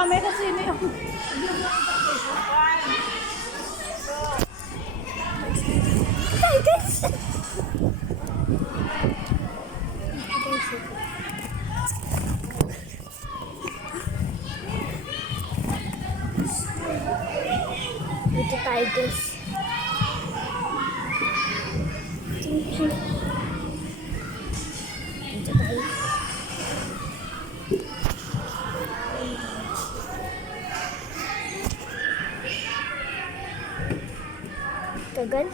camera, sino yung... Hi guys! Dito tayo guys. Dito tayo. Tagal.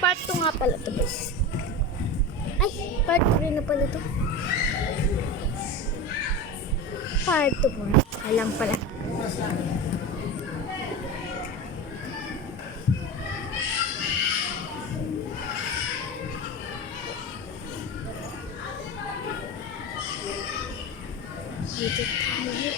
Part 2 nga pala ito guys. Ay, part 3 na pala ito. Part 2 po. Alang pala. Dito tayo.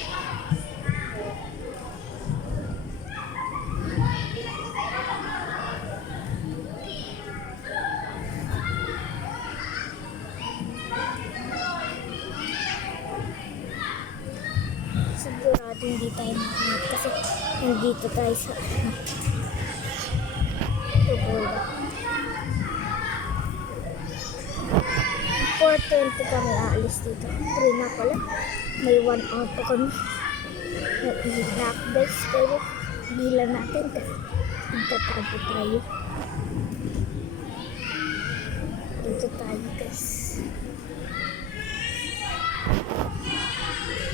Sigurado hindi tayo makamit kasi nandito tayo sa Tubola. 4:20 kami aalis dito. 3 na pala. May 1 hour pa kami. Nag-iinak guys. Pero bilang natin kasi magtatago tayo. Dito tayo guys.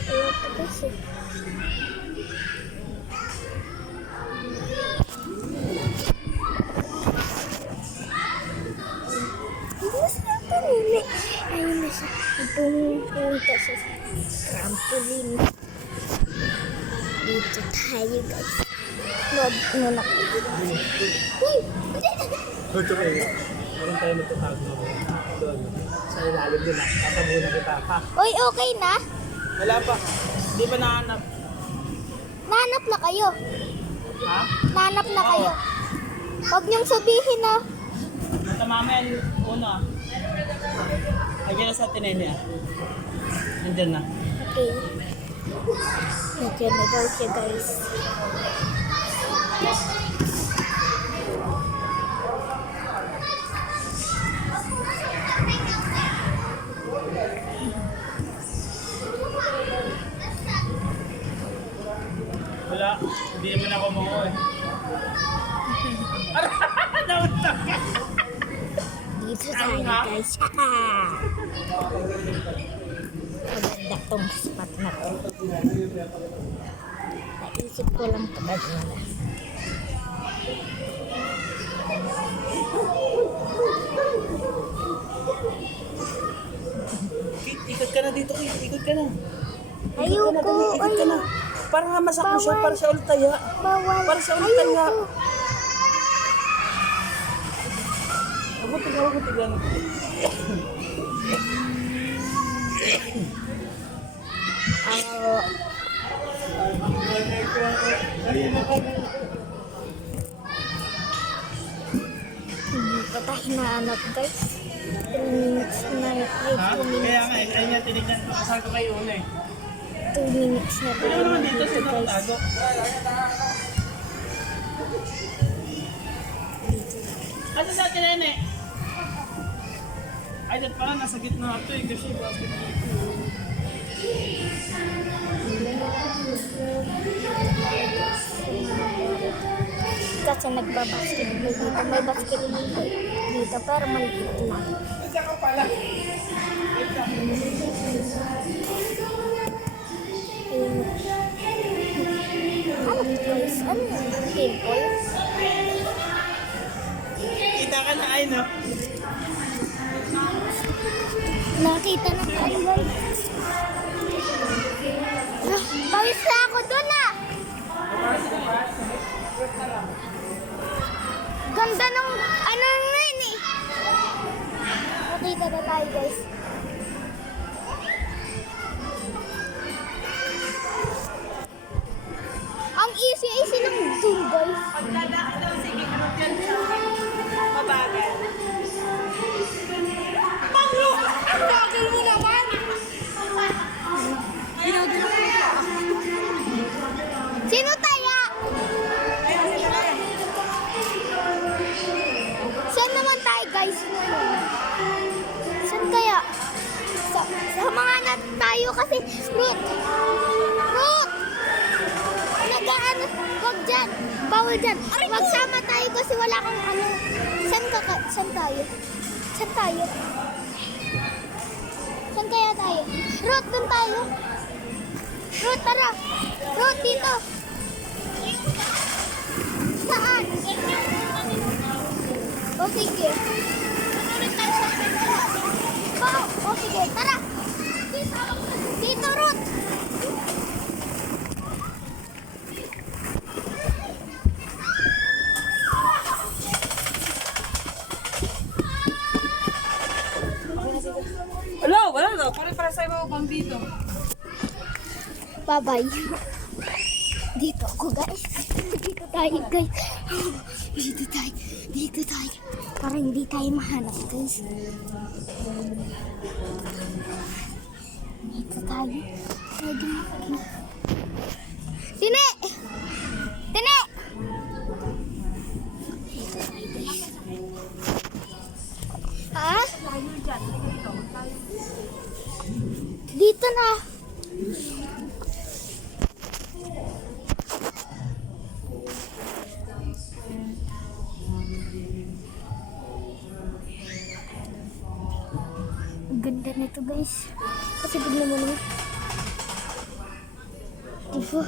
Wala pa kasi. Ayun na siya. Pumunta sa trampoline. Dito tayo guys. Nuna. Uy! Ito kayo. Meron tayo natatago doon. Sa ilalim din ah. Tatabunan kita ha. Uy, okay na? Wala pa. Hindi pa nahanap. Nahanap na kayo. Ha? Nahanap na kayo. Huwag niyong sabihin na. Ito mamaya yung una. Nandiyan na sa tinene ah. Nandiyan na. Okay. Nandiyan na daw siya guys. Wala. Hindi naman ako mo eh. Nautak ka. Dito tayo guys. Maganda tong spot na to. Naisip ko lang ito kanina. Kit, ikot ka na dito, Kit. Ikot ka na. Ayoko. Ikot ka na. Para nga masak mo siya, para siya ulit taya. Bawal. Para siya ulit taya. Ayoko. Huwag mo tignan. Hindi pa tayo hinahanap guys. 3 minutes na. Ay, Ha? 2 minutes. Kaya nga, ayun nga tinignan ko. Kasal ko kayo una eh. 2 minutes na Pero tayo naman dito nandito sila guys. natago. Asa sa atin nene? Ay, dyan pala, nasa gitna ito eh. Kasi basketball. Kasi nagbabasketball dito. May basketball dito pero maliit lang. Asa ka pala? Ayun. Ano guys? Ano yung table? Kita ka na ay no? Nakita na tayo guys. Ah, pawis na ako dun ah! Ganda ng ano na yun eh. Nakita na tayo guys. Ang easy lang dun guys. Pagdadaan daw, sige, ano yan siya? Mabagal. Panglo! Ang bagal mo naman! Ginagawa ko. kasi, Ruth! Ruth! Nagaan, wag dyan. Bawal dyan. Magsama tayo kasi wala kang ano. Saan tayo? Saan tayo? Saan kaya tayo? Ruth, dun tayo. Ruth, tara. Ruth, dito. Saan? O sige. O sige, tara. Dito, Ruth. Wala daw. Para sa iba bang dito. Bye-bye. Dito ako, guys. Dito tayo, guys. Dito tayo. Dito tayo. Para hindi tayo mahanap, guys. Dito tayo. Tine! Tine! Dito tayo, guys. Ha? Dito na. Ang ganda nito, guys. Kasi bigla mo naman. Diba?